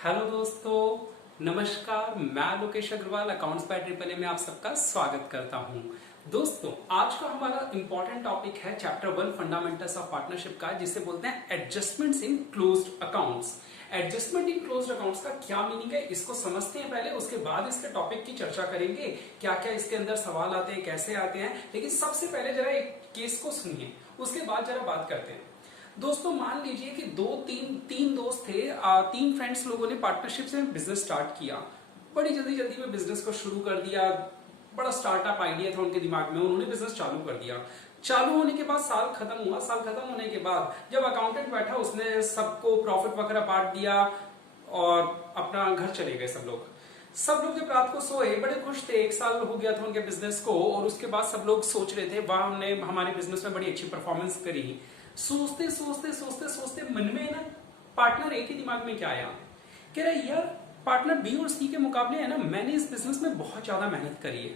Hello दोस्तों, नमस्कार। मैं Lokesh Agarwal accounts by triple A में आप सबका स्वागत करता हूं। दोस्तों, आज का हमारा इंपॉर्टेंट टॉपिक है चैप्टर 1 फंडामेंटल्स ऑफ पार्टनरशिप का, जिसे बोलते हैं adjustments in closed accounts. Adjustment in closed accounts का क्या मीनिंग है, इसको समझते हैं पहले, उसके बाद इसके टॉपिक की चर्चा करेंगे। क्या क्या इसके अंदर सवाल आते हैं, कैसे आते हैं। लेकिन सबसे पहले जरा एक केस को सुनिए, उसके बाद जरा बात करते हैं। दोस्तों, मान लीजिए कि तीन दोस्त थे, तीन फ्रेंड्स लोगों ने पार्टनरशिप से बिजनेस स्टार्ट किया। बड़ी जल्दी जल्दी में बिजनेस को शुरू कर दिया। बड़ा स्टार्टअप आइडिया था उनके दिमाग में, उन्होंने बिजनेस चालू कर दिया। चालू होने के बाद साल खत्म हुआ। साल खत्म होने के बाद जब अकाउंटेंट बैठा, उसने सबको प्रॉफिट वगैरह बांट दिया और अपना घर चले गए सब लोग। जब रात को सोए बड़े खुश थे, एक साल हो गया था उनके बिजनेस को, और उसके बाद सब लोग सोच रहे थे वाह, हमने हमारे बिजनेस में बड़ी अच्छी परफॉर्मेंस करी। सोचते सोचते सोचते सोचते मन में ना पार्टनर ए के दिमाग में क्या आया, कह रहा यार, पार्टनर बी और सी के मुकाबले है ना, मैंने इस बिजनेस में बहुत ज्यादा मेहनत करी है।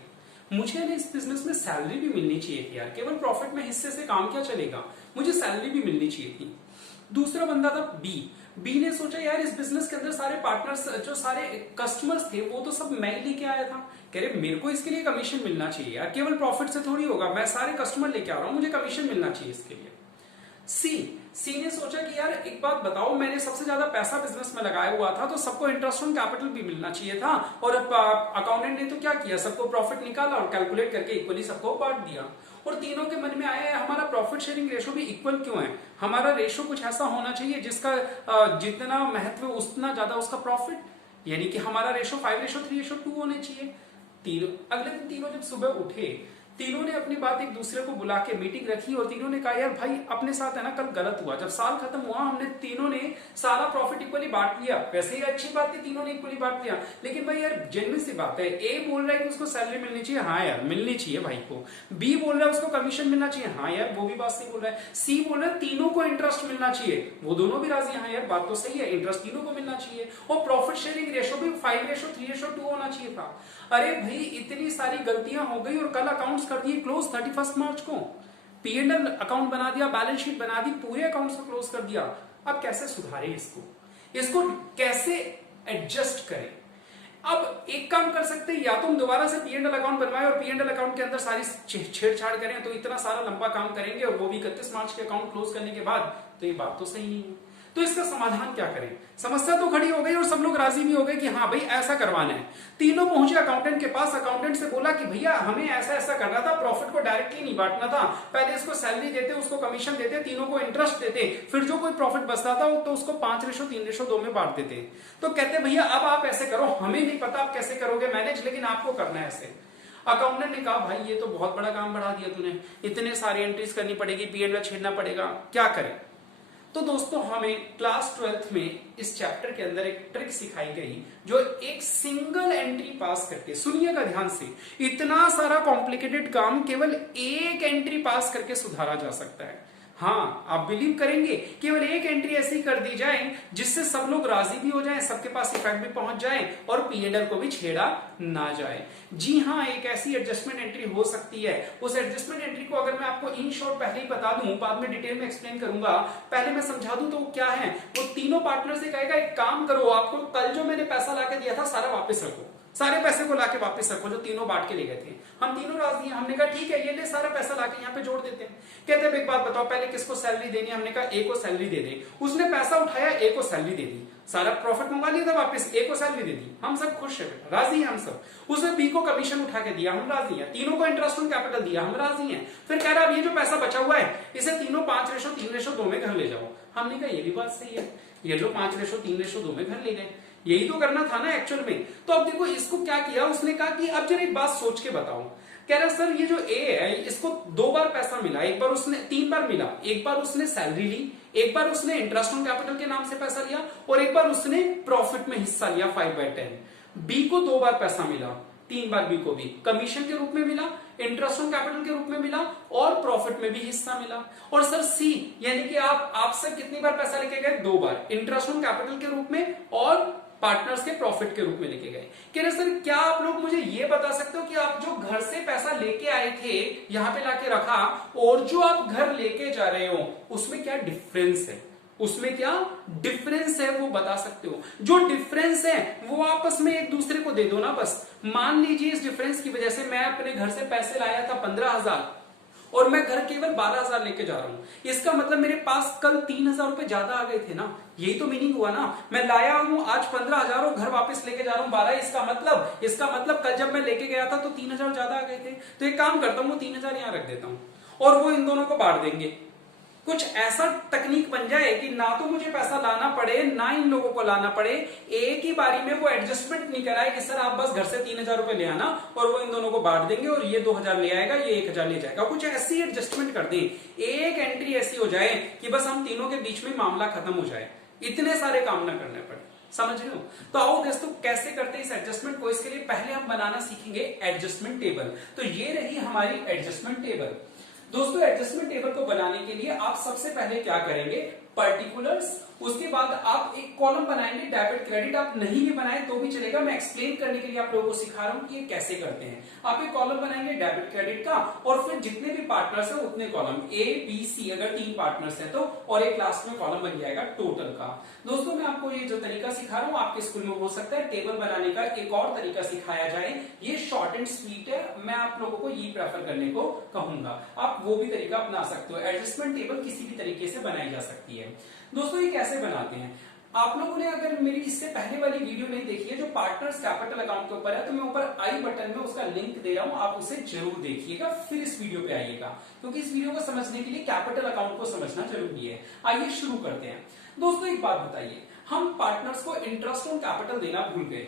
मुझे ना इस बिजनेस में सैलरी भी मिलनी चाहिए थी यार। केवल प्रॉफिट में हिस्से से काम क्या चलेगा, मुझे सैलरी भी मिलनी चाहिए थी। दूसरा बंदा था बी ने सोचा यार, इस बिजनेस के अंदर सारे पार्टनर्स, जो सारे कस्टमर्स थे, वो तो सब मैं ही लेके आया था। कह रहे मेरे को इसके लिए कमीशन मिलना चाहिए यार, केवल प्रॉफिट से थोड़ी होगा, मैं सारे कस्टमर लेके आ रहा हूं, मुझे कमीशन मिलना चाहिए इसके लिए। सी ने सोचा कि यार एक बात बताओ, मैंने सबसे ज्यादा पैसा बिजनेस में लगाया हुआ था, तो सबको इंटरेस्ट ऑन कैपिटल भी मिलना चाहिए था। और अकाउंटेंट ने तो क्या किया, सबको प्रॉफिट निकाला और कैलकुलेट करके इक्वली सबको बांट दिया। और तीनों के मन में आया है, हमारा प्रॉफिट शेयरिंग रेशो भी इक्वल क्यों है, हमारा रेशो कुछ ऐसा होना चाहिए जिसका जितना महत्व उतना ज्यादा उसका प्रॉफिट, यानी कि हमारा रेशो 5:3:2 होने चाहिए। अगले दिन तीनों जब सुबह उठे, तीनों ने अपनी बात एक दूसरे को बुला के मीटिंग रखी और तीनों ने कहा यार भाई, अपने साथ है ना कल गलत हुआ। जब साल खत्म हुआ, हमने तीनों ने सारा प्रॉफिट इक्वली बांट लिया। वैसे ही अच्छी बात थी, तीनों ने इक्वली बांट लिया। लेकिन भाई यार, जेन्युइन सी बात है, ए बोल रहा है कि उसको सैलरी मिलनी चाहिए, हाँ यार मिलनी चाहिए भाई को। बी बोल रहा है उसको कमीशन मिलना चाहिए, हाँ यार वो भी बात सही बोल रहा है। सी बोल रहा है तीनों को इंटरेस्ट मिलना चाहिए, वो दोनों भी राजी, हाँ यार बात तो सही है, इंटरेस्ट तीनों को मिलना चाहिए। और प्रॉफिट शेयरिंग रेशो भी 5:3:2 होना चाहिए था। अरे भाई, इतनी सारी गलतियां हो गई और कल अकाउंट्स कर दिए क्लोज 31 मार्च को। P&L अकाउंट बना दिया, बैलेंस शीट बना दी, पूरे अकाउंट्स को क्लोज कर दिया। अब कैसे सुधारे इसको कैसे एडजस्ट करें। अब एक काम कर सकते हैं, या तो हम दोबारा से P&L अकाउंट बनवाएं और P&L अकाउंट के अंदर सारी छेड़छाड़ करें, तो इतना सारा लंबा काम करेंगे और वो भी 31 मार्च के अकाउंट क्लोज करने के बाद, तो ये बात तो सही नहीं है। तो इसका समाधान क्या करें। समस्या तो खड़ी हो गई और सब लोग राजी भी हो गए कि हाँ भाई ऐसा करवाना है। तीनों पहुंचे अकाउंटेंट के पास, अकाउंटेंट से बोला कि भैया हमें ऐसा ऐसा करना था, प्रॉफिट को डायरेक्टली नहीं बांटना था, पहले इसको सैलरी देते, उसको कमीशन देते, तीनों को इंटरेस्ट देते, फिर जो कोई प्रॉफिट बचता था तो उसको 5:3:2 में बांट देते। तो कहते भैया अब आप ऐसे करो, हमें नहीं पता आप कैसे करोगे मैनेज, लेकिन आपको करना है ऐसे। अकाउंटेंट ने कहा भाई ये तो बहुत बड़ा काम बढ़ा दिया तूने, इतने सारी एंट्रीज करनी पड़ेगी, P&L छेड़ना पड़ेगा, क्या करें। तो दोस्तों, हमें क्लास 12th में इस चैप्टर के अंदर एक ट्रिक सिखाई गई, जो एक सिंगल एंट्री पास करके, सुनिएगा ध्यान से, इतना सारा कॉम्प्लिकेटेड काम केवल एक एंट्री पास करके सुधारा जा सकता है। हाँ, आप बिलीव करेंगे, केवल एक एंट्री ऐसी कर दी जाए जिससे सब लोग राजी भी हो जाएं, सबके पास इफेक्ट भी पहुंच जाए और P&L को भी छेड़ा ना जाए। जी हाँ, एक ऐसी एडजस्टमेंट एंट्री हो सकती है। उस एडजस्टमेंट एंट्री को अगर मैं आपको इन शॉर्ट पहले ही बता दूं, बाद में डिटेल में एक्सप्लेन करूंगा, पहले मैं समझा दूं तो क्या है। वो तीनों पार्टनर से कहेगा एक काम करो, आपको कल जो मैंने पैसा लाके दिया था सारा वापस रखो, सारे पैसे को लाके वापस रखो जो तीनों बांट के ले गए थे। हम तीनों राजी हैं, हमने कहा ठीक है, ये ले सारा पैसा लाके यहाँ पे जोड़ देते हैं। कहते हैं एक बात बताओ, पहले किसको सैलरी देनी है। हमने कहा ए को सैलरी दे दे। उसने पैसा उठाया, ए को सैलरी दे दी, सारा प्रॉफिट मंगा लिया था वापस, ए को सैलरी दे दी, हम सब खुश है, राजी हैं हम सब। उसने बी को कमीशन उठा के दिया, हम राजी हैं। तीनों को इंटरेस्ट ऑन कैपिटल दिया, हम राजी हैं। फिर कह रहा अब ये जो पैसा बचा हुआ है, इसे तीनों 5:3:2 में घर ले जाओ। हमने कहा ये भी बात सही है, ये जो 5:3:2 में घर ले गए, यही तो करना था ना एक्चुअल में। तो अब देखो इसको क्या किया, उसने कहा कि अब जरा एक बात सोच के बताओ। कह रहा सर, ये जो ए है इसको 2 बार पैसा मिला, एक बार उसने 3 बार मिला, एक बार उसने सैलरी ली, एक बार उसने इंटरेस्ट ऑन कैपिटल के नाम से पैसा लिया और एक बार उसने प्रॉफिट में हिस्सा लिया 5/10। बी को 2 बार पैसा मिला, 3 बार बी को भी कमीशन के रूप में मिला, इंटरेस्ट ऑन कैपिटल के रूप में मिला और प्रॉफिट में भी हिस्सा मिला। और सर सी, यानी कि आपसे कितनी बार पैसा लेके गए, 2 बार, इंटरेस्ट ऑन कैपिटल के रूप में और पार्टनर्स के प्रॉफिट के रूप में लेके गए। कह रहे सर, क्या आप लोग मुझे ये बता सकते हो कि आप जो घर से पैसा लेके आए थे, यहां पे लाके रखा, और जो आप घर लेके जा रहे हो उसमें क्या डिफरेंस है, उसमें क्या डिफरेंस है वो बता सकते हो। जो डिफरेंस है वो आपस में एक दूसरे को दे दो ना बस। मान लीजिए इस डिफरेंस की वजह से मैं अपने घर से पैसे लाया था 15,000 और मैं घर केवल 12,000 लेके जा रहा हूं। इसका मतलब मेरे पास कल 3,000 रुपए ज्यादा आ गए थे ना, यही तो मीनिंग हुआ ना। मैं लाया हूं आज 15,000 और घर वापस लेके जा रहा हूं 12। इसका मतलब कल जब मैं लेके गया था तो 3,000 ज्यादा आ गए थे। तो एक काम करता हूं, वो 3,000 यहां रख देता हूं और वो इन दोनों को बांट देंगे। कुछ ऐसा तकनीक बन जाए कि ना तो मुझे पैसा लाना पड़े ना इन लोगों को लाना पड़े, एक ही बारी में वो एडजस्टमेंट नहीं कराए कि सर आप बस घर से 3,000 रुपए ले आना और वो इन दोनों को बांट देंगे और ये 2,000 ले आएगा, ये 1,000 ले जाएगा। कुछ ऐसी एडजस्टमेंट कर दें, एक एंट्री ऐसी हो जाए कि बस हम तीनों के बीच में मामला खत्म हो जाए, इतने सारे काम ना करने पड़े। समझ रहे हो? तो आओ दोस्तों कैसे करते हैं इस एडजस्टमेंट को। इसके लिए पहले हम बनाना सीखेंगे एडजस्टमेंट टेबल। तो ये रही हमारी एडजस्टमेंट टेबल। दोस्तों एडजस्टमेंट टेबल को बनाने के लिए आप सबसे पहले क्या करेंगे, पर्टिकुलर्स, उसके बाद आप एक कॉलम बनाएंगे डेबिट क्रेडिट। आप नहीं भी बनाए तो भी चलेगा, मैं एक्सप्लेन करने के लिए आप लोगों को सिखा रहा हूं कि ये कैसे करते हैं। आप एक कॉलम बनाएंगे डेबिट क्रेडिट का और फिर जितने भी पार्टनर्स है उतने कॉलम ए बी सी, अगर 3 पार्टनर्स है तो, और एक लास्ट में कॉलम बन जाएगा टोटल का। दोस्तों मैं आपको ये जो तरीका सिखा रहा हूं आपके स्कूल में हो सकता है टेबल बनाने का एक और तरीका सिखाया जाए। ये शॉर्ट एंड स्वीट है, मैं आप लोगों को ये प्रेफर करने को कहूंगा। आप वो भी तरीका अपना सकते हो। एडजस्टमेंट टेबल किसी भी तरीके से बनाई जा सकती है। दोस्तों ये कैसे बनाते हैं, आप लोगों ने अगर मेरी इससे पहले वाली वीडियो नहीं देखी है जो पार्टनर्स कैपिटल अकाउंट के ऊपर है, तो मैं ऊपर आई बटन में उसका लिंक दे रहा हूं, आप उसे जरूर देखिएगा फिर इस वीडियो पे आइएगा, क्योंकि इस वीडियो को समझने के लिए कैपिटल अकाउंट को समझना जरूरी है। आइए शुरू करते हैं। दोस्तों एक बात बताइए, हम पार्टनर्स को इंटरेस्ट ऑन कैपिटल देना भूल गए,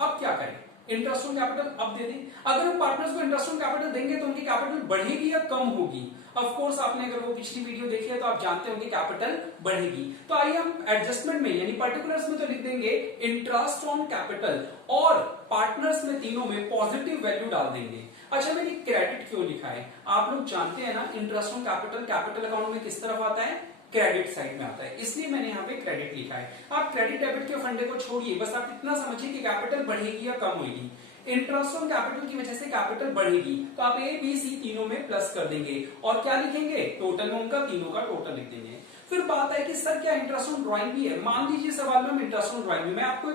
अब क्या करें? इंटरेस्ट ऑन कैपिटल अब दे दें। अगर हम पार्टनर्स को इंटरेस्ट ऑन कैपिटल देंगे तो उनकी कैपिटल बढ़ेगी या कम होगी? ऑफ कोर्स आपने अगर वो पिछली वीडियो देखी है तो आप जानते होंगे कैपिटल बढ़ेगी। तो आइए हम एडजस्टमेंट में यानी पर्टिकुलर्स में तो लिख देंगे इंटरेस्ट ऑन कैपिटल और पार्टनर्स में तीनों में पॉजिटिव वैल्यू डाल देंगे। अच्छा मैंने क्रेडिट क्यों लिखा है? आप लोग जानते हैं ना interest on capital capital account में किस तरफ आता है, क्रेडिट साइड में आता है, इसलिए मैंने यहाँ पे क्रेडिट लिखा है। आप क्रेडिट डेबिट के फंडे को छोड़िए, बस आप इतना समझिए कि कैपिटल बढ़ेगी या कम होगी। इंटरेस्ट ऑन कैपिटल की वजह से कैपिटल बढ़ेगी तो आप ए बी सी तीनों में प्लस कर देंगे और क्या लिखेंगे, टोटल में उनका तीनों का टोटल लिख देंगे। फिर बात है कि सर क्या इंटरेस्ट ऑन ड्राइंग भी है? मान लीजिए सवाल में हम इंटरेस्ट ऑन ड्राइंग में, मैं आपको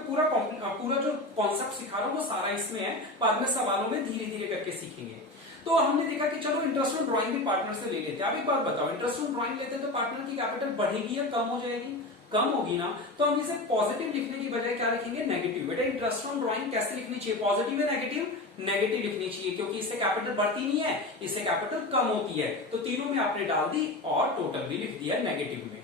पूरा जो कॉन्सेप्ट सिखा रहा हूँ वो सारा इसमें है, बाद में सवालों में धीरे धीरे करके सीखेंगे। तो हमने देखा कि चलो इंटरेस्ट ऑन ड्राइंग भी पार्टनर से ले लेते हैं। अब एक बात बताओ, इंटरेस्ट ऑन ड्राइंग लेते हैं तो पार्टनर की कैपिटल बढ़ेगी या कम हो जाएगी? कम होगी ना। तो हम इसे पॉजिटिव लिखने की बजाय क्या लिखेंगे, नेगेटिव। बेटा इंटरेस्ट ऑन ड्राइंग कैसे लिखनी चाहिए, पॉजिटिव या नेगेटिव? नेगेटिव लिखनी चाहिए, क्योंकि इससे कैपिटल बढ़ती नहीं है, इससे कैपिटल कम होती है। तो तीनों में आपने डाल दी और टोटल भी लिख दिया नेगेटिव में।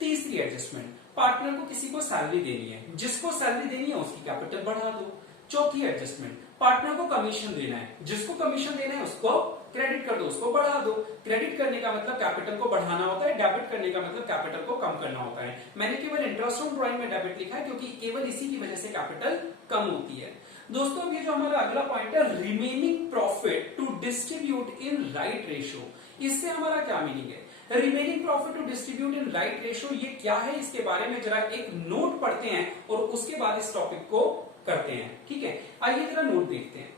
तीसरी एडजस्टमेंट, पार्टनर को किसी को सैलरी देनी है, जिसको सैलरी देनी है उसकी कैपिटल बढ़ा दो। चौथी एडजस्टमेंट, पार्टनर को कमीशन देना है, जिसको कमीशन देना है उसको क्रेडिट कर दो, उसको बढ़ा दो। क्रेडिट करने का मतलब कैपिटल को बढ़ाना होता है, डेबिट करने का मतलब कैपिटल को कम करना होता है। मैंने केवल इंटरेस्ट ऑन ड्राइंग में डेबिट लिखा है क्योंकि केवल इसी की वजह से कैपिटल कम होती है। दोस्तों ये जो हमारा अगला पॉइंट है, remaining profit to distribute in right ratio, इससे हमारा क्या मीनिंग है? Remaining profit to distribute in right ratio ये क्या है, इसके बारे में जरा एक नोट पढ़ते हैं और उसके बाद इस टॉपिक को करते हैं। ठीक है, आइए जरा नोट देखते हैं।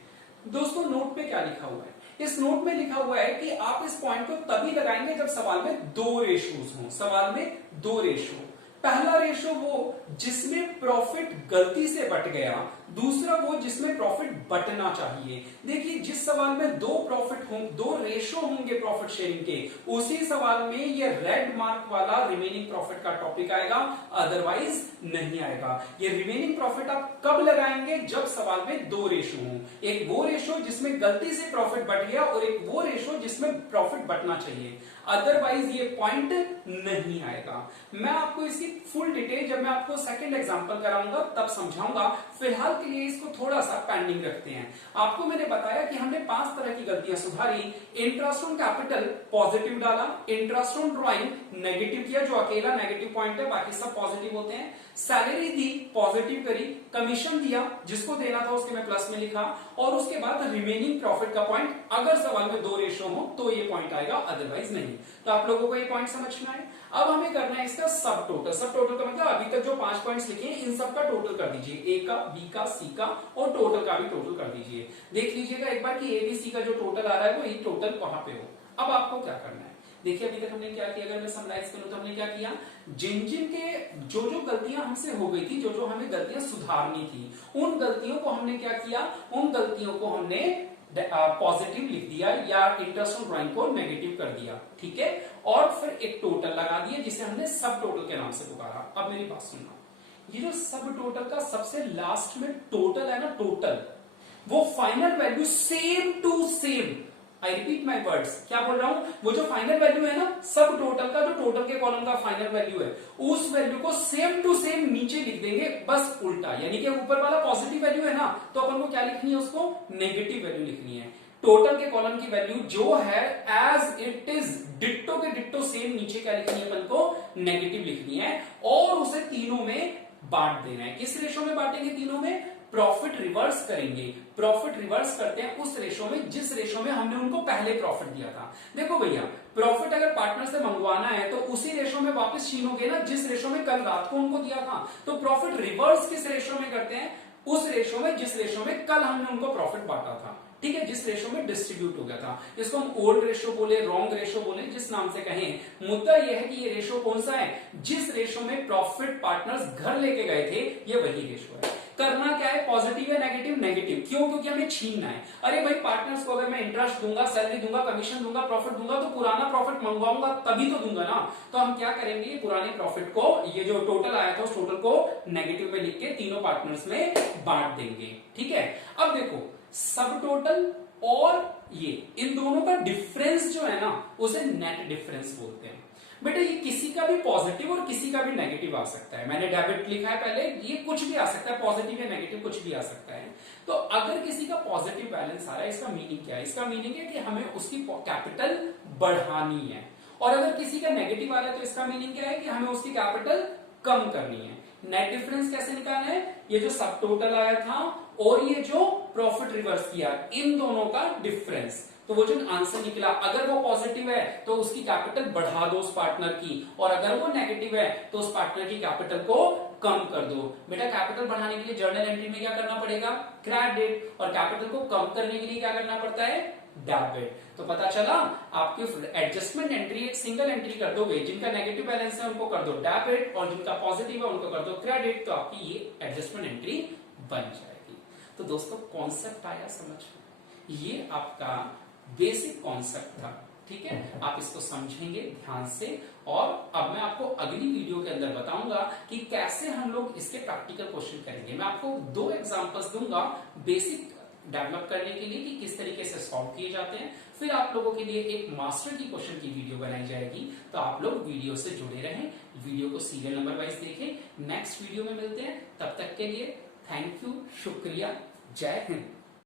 दोस्तों नोट पे क्या लिखा हुआ है? इस नोट में लिखा हुआ है कि आप इस पॉइंट को तभी लगाएंगे जब सवाल में दो रेशियोज हों। सवाल में दो रेशियो, पहला रेशियो वो जिसमें प्रॉफिट गलती से बट गया, दूसरा वो जिसमें प्रॉफिट बटना चाहिए। देखिए जिस सवाल में दो प्रॉफिट होंगे, दो रेशियो होंगे प्रॉफिट शेयरिंग के, उसी सवाल में ये रेड मार्क वाला रिमेनिंग प्रॉफिट का टॉपिक आएगा, अदरवाइज नहीं आएगा। ये रिमेनिंग प्रॉफिट आप कब लगाएंगे, जब सवाल में दो रेशियो हों, एक वो रेशियो जिसमें गलती से प्रॉफिट बट गया और एक वो रेशियो जिसमें प्रॉफिट बटना चाहिए, अदरवाइज ये पॉइंट नहीं आएगा। मैं आपको इसकी फुल डिटेल जब मैं आपको सेकंड एग्जांपल कराऊंगा तब समझाऊंगा। फिलहाल के लिए इसको थोड़ा सा पेंडिंग रखते हैं। आपको मैंने बताया कि हमने 5 तरह की गलतियां सुधारी। इंटरेस्ट ऑन कैपिटल पॉजिटिव डाला, इंटरेस्ट ऑन ड्राइंग नेगेटिव किया, जो अकेला नेगेटिव पॉइंट है, बाकी सब पॉजिटिव होते हैं। सैलरी दी, पॉजिटिव करी, कमीशन दिया, जिसको देना था उसके मैं प्लस में लिखा, और उसके बाद रिमेनिंग प्रॉफिट का पॉइंट, अगर सवाल में दो रेशियो हो तो ये पॉइंट आएगा, अदरवाइज नहीं। तो आप लोगों को ये पॉइंट समझना है। अब हमें करना है इसका सब टोटल। सब टोटल का मतलब अभी तक जो 5 पॉइंट्स लिखे हैं इन सब का टोटल कर दीजिए, ए का, बी का, सी का और टोटल का भी टोटल कर दीजिए। देख लीजिएगा एक बार कि ए बी सी का जो टोटल आ रहा है वो ये टोटल वहां पे हो। अब आपको क्या करना है, देखिए अभी तक हमने क्या किया, अगर मैं समराइज करूं तो हमने क्या किया, जिन जिन के जो जो गलतियां हमसे हो गई थी, जो जो हमें गलतियां सुधारनी थी, उन गलतियों को हमने क्या किया, उन गलतियों को हमने पॉजिटिव लिख दिया या इंटरेस्ट ऑन ड्राइंग को नेगेटिव कर दिया, ठीक है। और फिर एक टोटल लगा दिया जिसे हमने सब टोटल के नाम से पुकारा। अब मेरी बात सुनना, ये जो सब टोटल का सबसे लास्ट में टोटल है ना, टोटल, वो final value same to same, I repeat my words, क्या बोल रहा हूं, वो जो फाइनल वैल्यू है ना सब टोटल का, जो टोटल के कॉलम का फाइनल वैल्यू है, उस वैल्यू को सेम टू सेम नीचे लिख देंगे, बस उल्टा। यानी कि ऊपर वाला पॉजिटिव वैल्यू है ना, तो अपन को क्या लिखनी है, उसको नेगेटिव वैल्यू लिखनी है। टोटल के कॉलम की वैल्यू जो है एज इट इज डिट्टो के डिट्टो सेम नीचे क्या लिखनी है, अपन को नेगेटिव लिखनी है, और उसे तीनों में बांट देना है। किस रेशो में बांटेंगे, तीनों में प्रॉफिट रिवर्स करेंगे। प्रॉफिट रिवर्स करते हैं उस रेशो में जिस रेशो में हमने उनको पहले प्रॉफिट दिया था। देखो भैया, प्रॉफिट अगर पार्टनर से मंगवाना है तो उसी रेशो में वापस छीनोगे ना जिस रेशो में कल रात को उनको दिया था। तो प्रॉफिट रिवर्स किस रेशो में करते हैं, उस रेशो में जिस रेशो में कल हमने उनको प्रॉफिट बांटा था, ठीक है, जिस रेशो में डिस्ट्रीब्यूट हो गया था। इसको हम ओल्ड रेशो बोले, रॉन्ग रेशो बोले, जिस नाम से कहें, मुद्दा यह है कि ये रेशो कौन सा है, जिस रेशो में प्रॉफिट पार्टनर्स घर लेके गए थे, ये वही रेशो है। करना क्या है, पॉजिटिव या नेगेटिव, नेगेटिव क्यों, क्योंकि हमें छीनना है। अरे भाई पार्टनर्स को अगर मैं इंटरेस्ट दूंगा, सैलरी दूंगा, कमीशन दूंगा, प्रॉफिट दूंगा, तो पुराना प्रॉफिट मंगवाऊंगा तभी तो दूंगा ना। तो हम क्या करेंगे, पुराने प्रॉफिट को, ये जो टोटल आया था उस टोटल को नेगेटिव में लिख के तीनों पार्टनर्स में बांट देंगे, ठीक है। अब देखो सब टोटल और ये इन दोनों का डिफरेंस जो है ना उसे नेट डिफरेंस बोलते हैं। बेटा ये किसी का भी पॉजिटिव और किसी का भी नेगेटिव आ सकता है। मैंने डेबिट लिखा है पहले, ये कुछ भी आ सकता है, पॉजिटिव या नेगेटिव कुछ भी आ सकता है। तो अगर किसी का पॉजिटिव बैलेंस आ रहा है, इसका मीनिंग क्या है, इसका मीनिंग है कि हमें उसकी कैपिटल बढ़ानी है। और अगर किसी का नेगेटिव आ रहा है तो इसका मीनिंग क्या है कि हमें उसकी कैपिटल कम करनी है। नेट डिफरेंस कैसे निकालना है, ये जो सब टोटल आया था और ये जो प्रॉफिट रिवर्स किया, इन दोनों का डिफरेंस। तो वो जो आंसर निकला, अगर वो पॉजिटिव है तो उसकी कैपिटल बढ़ा दो उस पार्टनर की, और अगर वो नेगेटिव है तो उस पार्टनर की कैपिटल को कम कर दो। बेटा कैपिटल बढ़ाने के लिए जर्नल एंट्री में क्या करना पड़ेगा, क्रेडिट, और कैपिटल को कम करने के लिए क्या करना पड़ता है, डेबिट। तो पता चला आपकी एडजस्टमेंट एंट्री एक सिंगल एंट्री कर दोगे, जिनका नेगेटिव बैलेंस है उनको कर दो डेबिट और जिनका पॉजिटिव है उनको कर दो क्रेडिट, तो आपकी ये एडजस्टमेंट एंट्री बन जाएगी। तो दोस्तों कॉन्सेप्ट आया समझ में, ये आपका बेसिक कॉन्सेप्ट था, ठीक है। आप इसको समझेंगे ध्यान से, और अब मैं आपको अगली वीडियो के अंदर बताऊंगा कि कैसे हम लोग इसके प्रैक्टिकल क्वेश्चन करेंगे। मैं आपको 2 एग्जांपल्स दूंगा बेसिक डेवलप करने के लिए कि किस तरीके से सॉल्व किए जाते हैं। फिर आप लोगों के लिए एक मास्टर की क्वेश्चन की वीडियो बनाई जाएगी, तो आप लोग वीडियो से जुड़े रहें, वीडियो को सीरियल नंबर वाइज देखें। नेक्स्ट वीडियो में मिलते हैं, तब तक के लिए थैंक यू, शुक्रिया, जय हिंद।